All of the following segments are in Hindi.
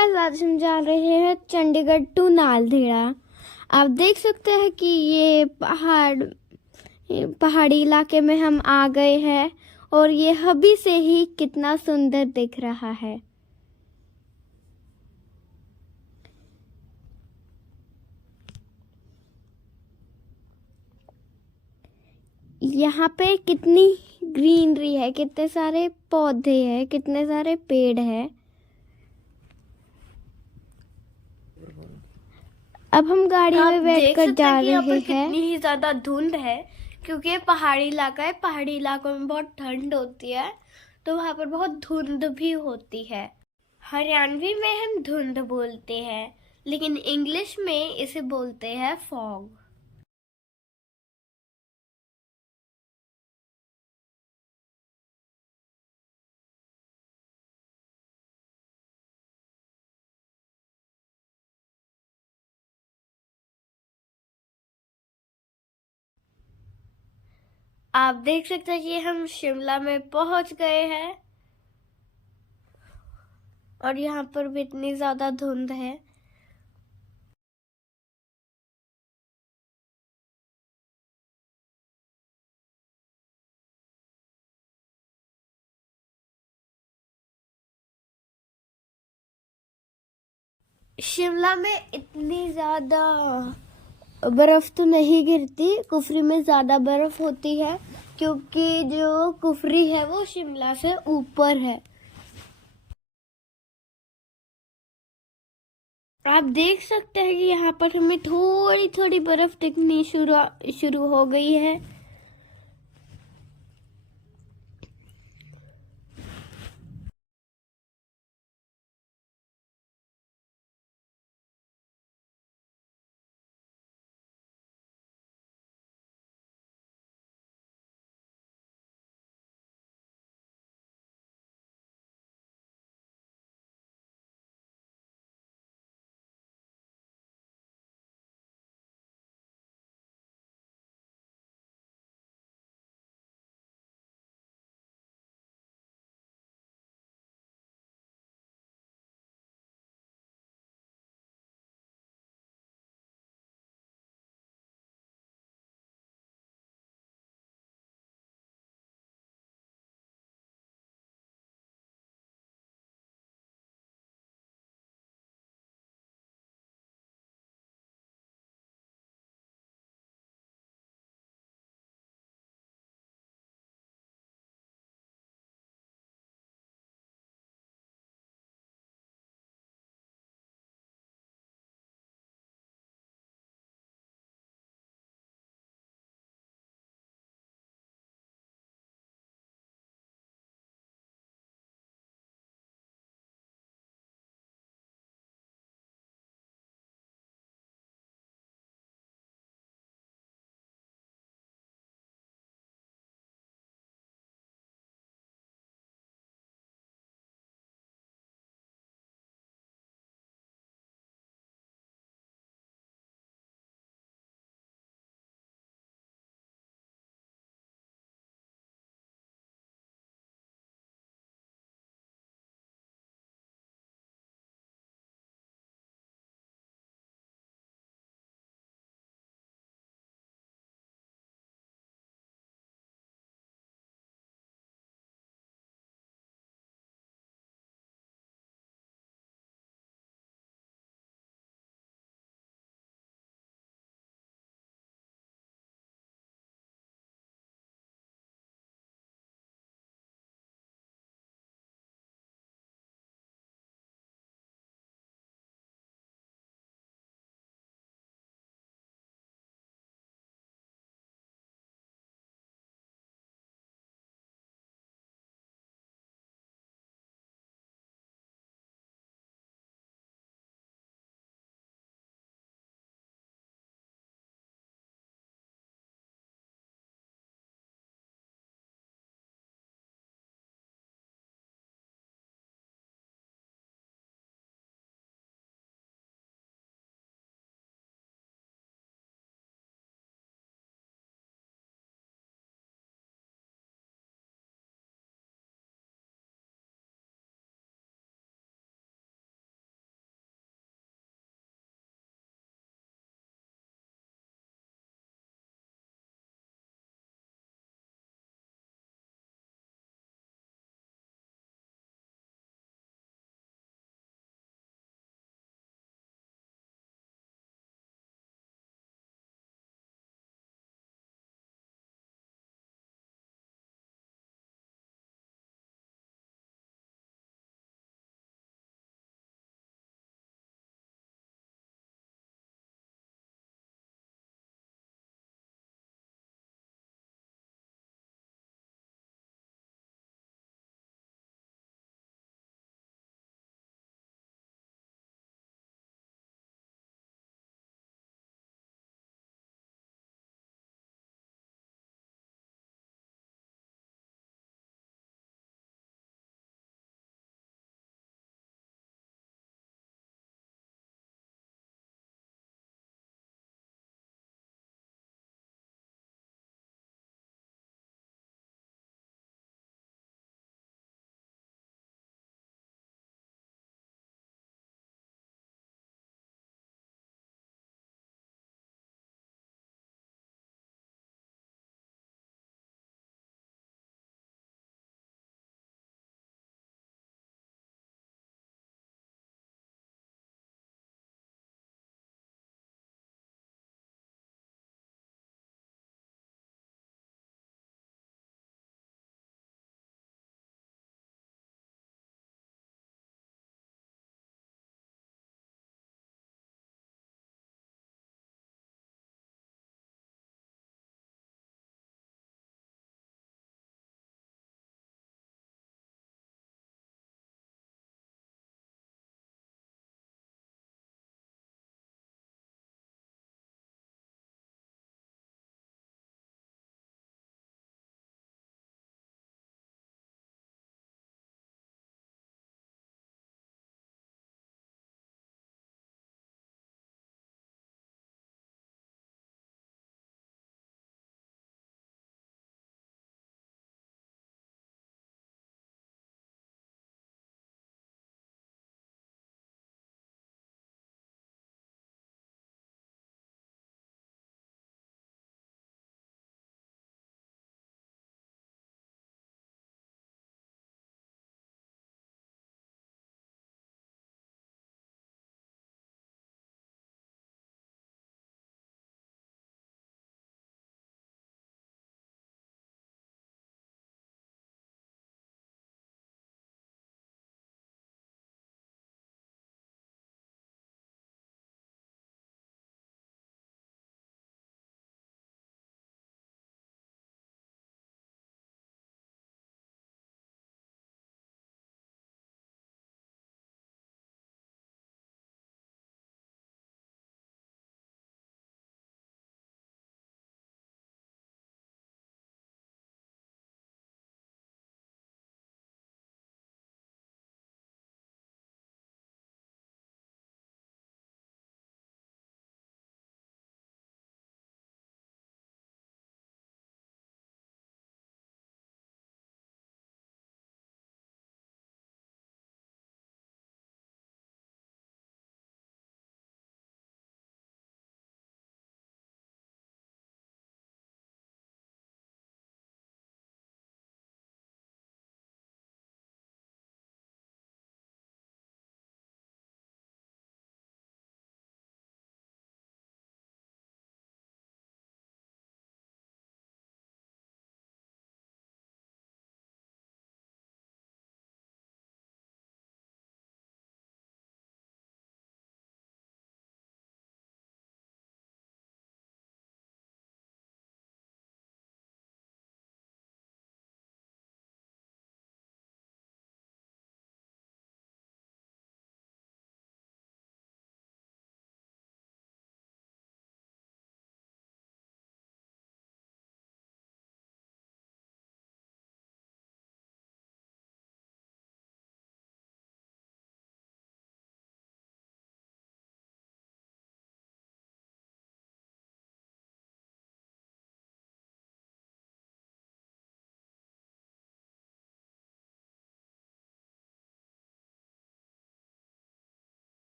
गाइस, आज हम जा रहे हैं चंडीगढ़ टू नालदेहरा। आप देख सकते हैं कि ये पहाड़ी इलाके में हम आ गए हैं और ये अभी से ही कितना सुंदर दिख रहा है। यहाँ पे कितनी ग्रीनरी है, कितने सारे पौधे हैं, कितने सारे पेड़ हैं। अब हम गाड़ी में बैठकर जा रहे हैं। कितनी ही ज्यादा धुंध है क्योंकि ये पहाड़ी इलाका है। पहाड़ी इलाकों में बहुत ठंड होती है तो वहां पर बहुत धुंध भी होती है। हरियाणवी में हम धुंध बोलते हैं लेकिन इंग्लिश में इसे बोलते हैं फॉग। आप देख सकते हैं कि हम शिमला में पहुंच गए हैं और यहाँ पर भी इतनी ज्यादा धुंध है। शिमला में इतनी ज्यादा बर्फ तो नहीं गिरती, कुफरी में ज्यादा बर्फ होती है क्योंकि जो कुफरी है वो शिमला से ऊपर है। आप देख सकते हैं कि यहाँ पर हमें थोड़ी थोड़ी बर्फ दिखनी शुरू हो गई है।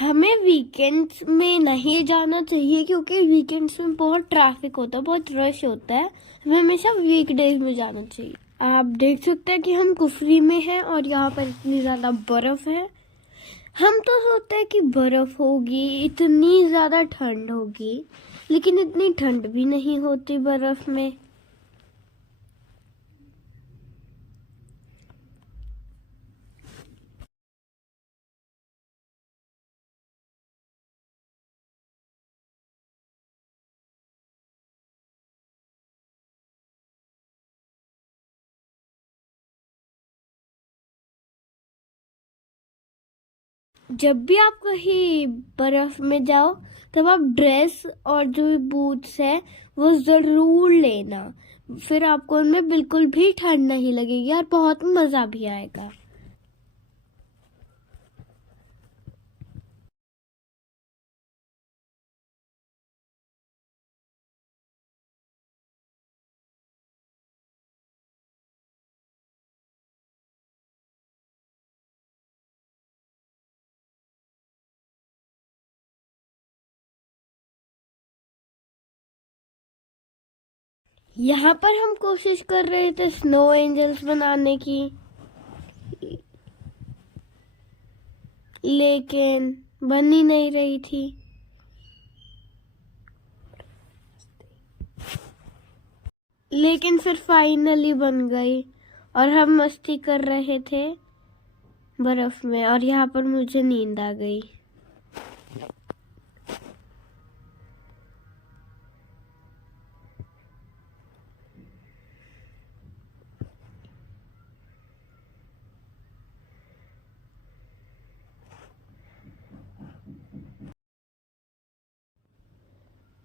हमें वीकेंड्स में नहीं जाना चाहिए क्योंकि वीकेंड्स में बहुत ट्रैफिक होता है, बहुत रश होता है। हमें हमेशा वीकडेज में जाना चाहिए। आप देख सकते हैं कि हम कुफरी में हैं और यहाँ पर इतनी ज़्यादा बर्फ़ है। हम तो सोचते हैं कि बर्फ़ होगी, इतनी ज़्यादा ठंड होगी, लेकिन इतनी ठंड भी नहीं होती बर्फ़ में। जब भी आप कहीं बर्फ में जाओ तब आप ड्रेस और जो बूट्स है वो जरूर लेना, फिर आपको उनमें बिल्कुल भी ठंड नहीं लगेगी और बहुत मजा भी आएगा। यहाँ पर हम कोशिश कर रहे थे स्नो एंजल्स बनाने की, लेकिन बन ही नहीं रही थी। लेकिन फिर फाइनली बन गई और हम मस्ती कर रहे थे बर्फ में और यहाँ पर मुझे नींद आ गई।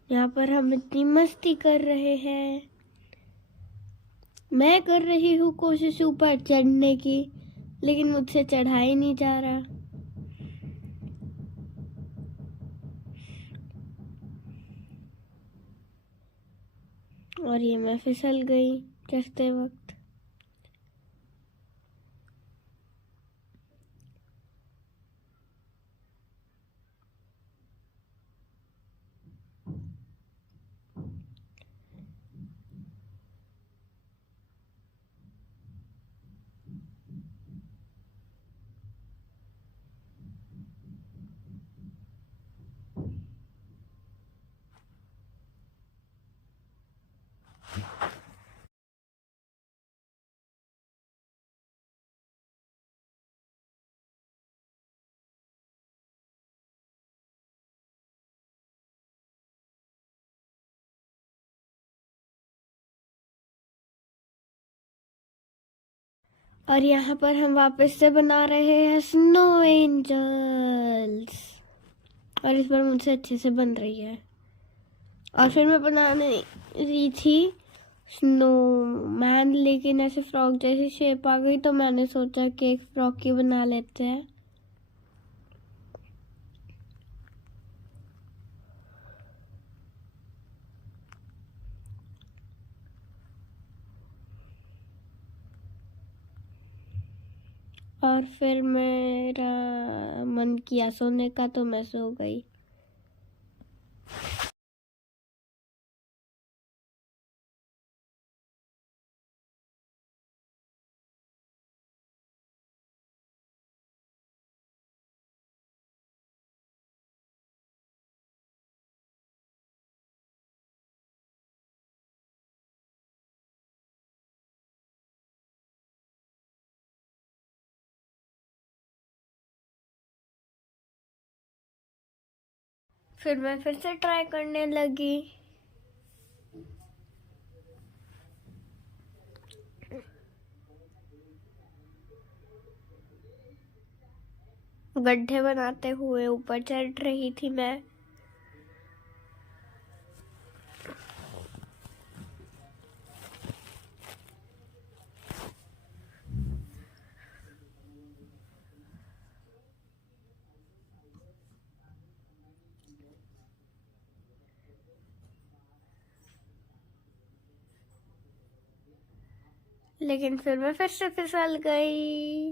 यहाँ पर हम इतनी मस्ती कर रहे हैं। मैं कर रही हूँ कोशिश ऊपर चढ़ने की, लेकिन मुझसे चढ़ा ही नहीं जा रहा। और ये मैं फिसल गई चढ़ते वक्त। और यहाँ पर हम वापस से बना रहे हैं स्नो एंजल्स, और इस बार मुझसे अच्छे से बन रही है। और फिर मैं बनाने रही थी स्नोमैन, लेकिन ऐसे फ्रॉक जैसी शेप आ गई तो मैंने सोचा कि एक फ्रॉक ही बना लेते हैं। और फिर मेरा मन किया सोने का तो मैं सो गई। फिर मैं फिर से ट्राई करने लगी। गड्ढे बनाते हुए ऊपर चढ़ रही थी मैं। लेकिन फिर मैं फिर से फिसल गई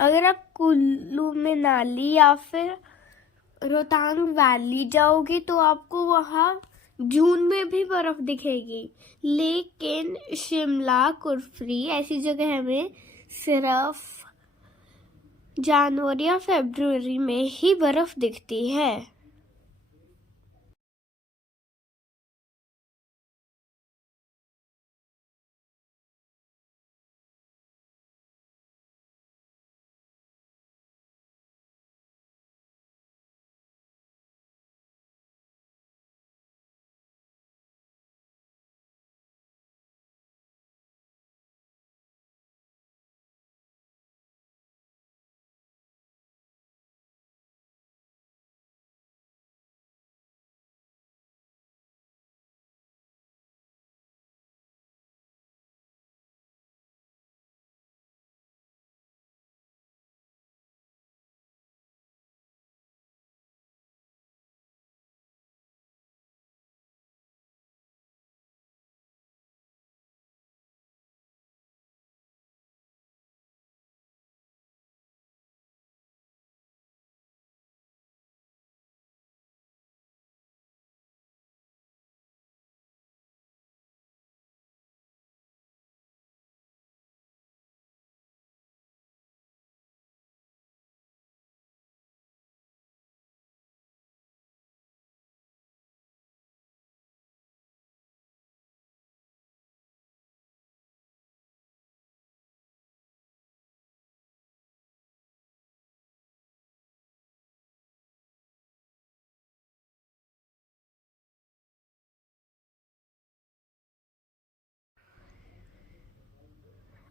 अगर आप कुल्लू मनाली या फिर रोहतांग वैली जाओगे तो आपको वहाँ जून में भी बर्फ दिखेगी, लेकिन शिमला, कुफरी ऐसी जगह में सिर्फ जनवरी या फरवरी में ही बर्फ दिखती है।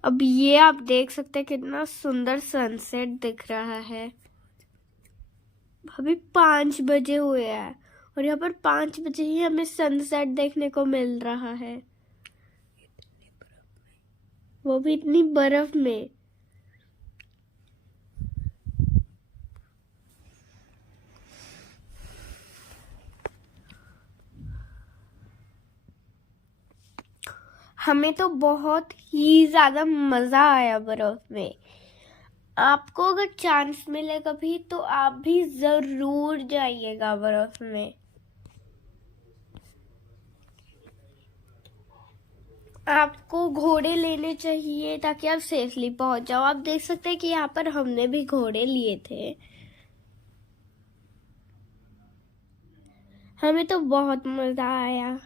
अब ये आप देख सकते हैं कितना सुंदर सनसेट दिख रहा है। अभी 5 बजे हुए हैं और यहाँ पर 5 बजे ही हमें सनसेट देखने को मिल रहा है, वो भी इतनी बर्फ में। हमें तो बहुत ही ज्यादा मजा आया बर्फ में। आपको अगर चांस मिले कभी तो आप भी जरूर जाइएगा बर्फ में। आपको घोड़े लेने चाहिए ताकि आप सेफली पहुंच जाओ। आप देख सकते हैं कि यहाँ पर हमने भी घोड़े लिए थे। हमें तो बहुत मजा आया।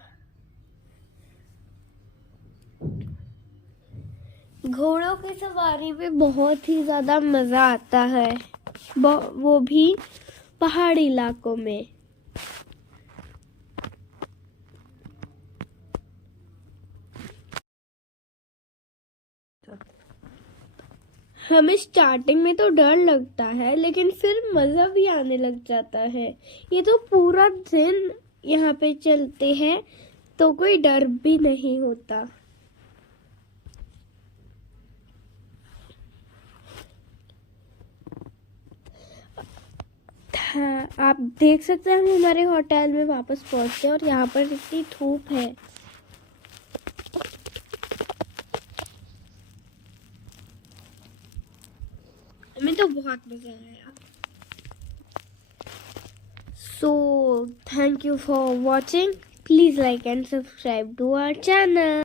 घोड़ों की सवारी में बहुत ही ज्यादा मजा आता है, वो भी पहाड़ी इलाकों में। हमें स्टार्टिंग में तो डर लगता है, लेकिन फिर मजा भी आने लग जाता है। ये तो पूरा दिन यहाँ पे चलते हैं तो कोई डर भी नहीं होता। हाँ, आप देख सकते हैं हम हमारे होटल में वापस पहुंचे और यहाँ पर इतनी धूप है। हमें तो बहुत मजा आया। So thank you for watching. Please like and subscribe to our channel.